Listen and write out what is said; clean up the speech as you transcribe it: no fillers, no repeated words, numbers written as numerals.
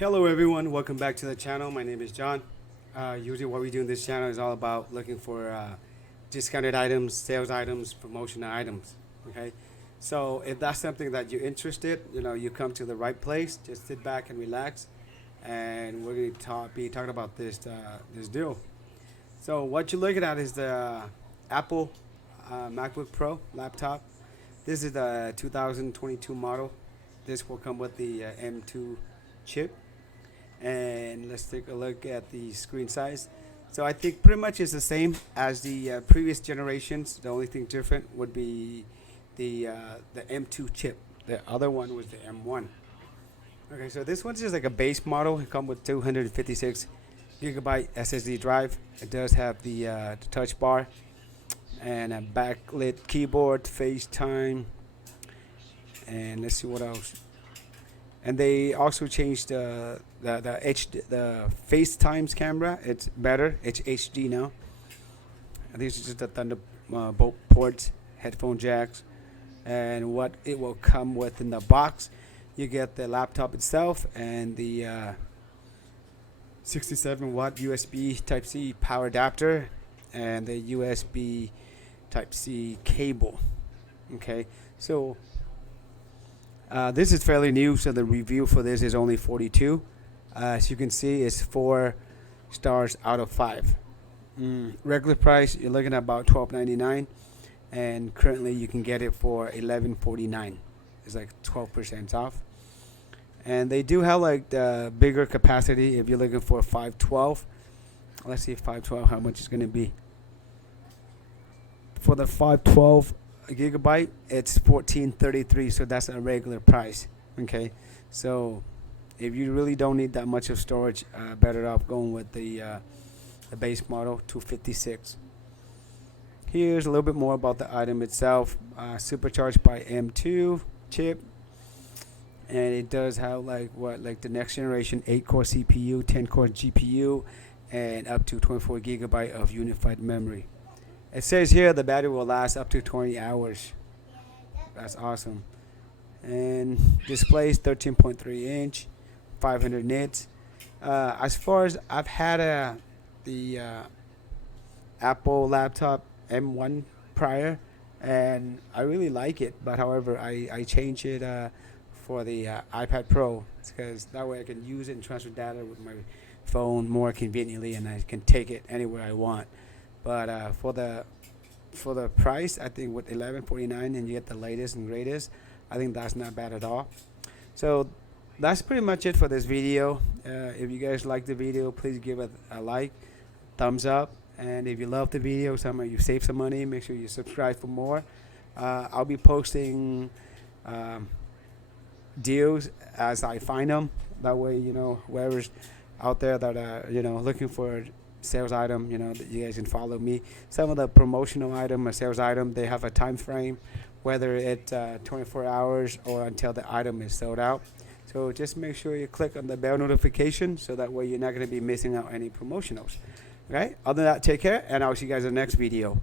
Hello everyone, welcome back to the channel. My name is John. Usually what we do in this channel is all about looking for discounted items, sales items, promotional items. Okay, so if that's something that you're interested, you come to the right place. Just sit back and relax, and we're going to be talking about this deal. So what you're looking at is the Apple MacBook Pro Laptop. This is the 2022 model. This will come with the M2 chip, and let's take a look at the screen size. So I think pretty much it's the same as the previous generations. The only thing different would be the M2 chip. The other one was the M1. Okay, so this one's just like a base model. It comes with 256 gigabyte SSD drive. It does have the touch bar and a backlit keyboard, FaceTime, and let's see what else. And they also changed the FaceTime's camera. It's better. It's HD now. And these are just the Thunderbolt ports, headphone jacks, and what it will come with in the box. You get the laptop itself and the 67-watt USB Type-C power adapter and the USB Type-C cable. Okay, so this is fairly new, so the review for this is only 42. As you can see, it's 4 stars out of 5. Regular price, you're looking at about $12.99, and currently you can get it for $11.49. It's like 12% off. And they do have like the bigger capacity if you're looking for 512. Let's see if 512 how much it's going to be. For the 512 gigabyte, it's $14.33, so that's a regular price. Okay, so if you really don't need that much of storage, better off going with the base model 256. Here's a little bit more about the item itself. Supercharged by M2 chip, and it does have like the next generation 8-core CPU, 10-core GPU, and up to 24 gigabyte of unified memory. It says here the battery will last up to 20 hours. That's awesome. And display is 13.3 inch, 500 nits. As far as I've had the Apple laptop M1 prior, and I really like it. But however, I changed it for the iPad Pro, because that way I can use it and transfer data with my phone more conveniently, and I can take it anywhere I want. But for the price, I think with $11.49 and you get the latest and greatest, I think that's not bad at all. So that's pretty much it for this video. If you guys like the video, please give it a like, thumbs up, and if you love the video, somehow you save some money, make sure you subscribe for more. I'll be posting deals as I find them. That way, whoever's out there that looking for sales item, that you guys can follow me. Some of the promotional item or sales item, they have a time frame, whether it's 24 hours or until the item is sold out. So just make sure you click on the bell notification, so that way you're not going to be missing out any promotionals. Okay, other than that, take care, and I'll see you guys in the next video.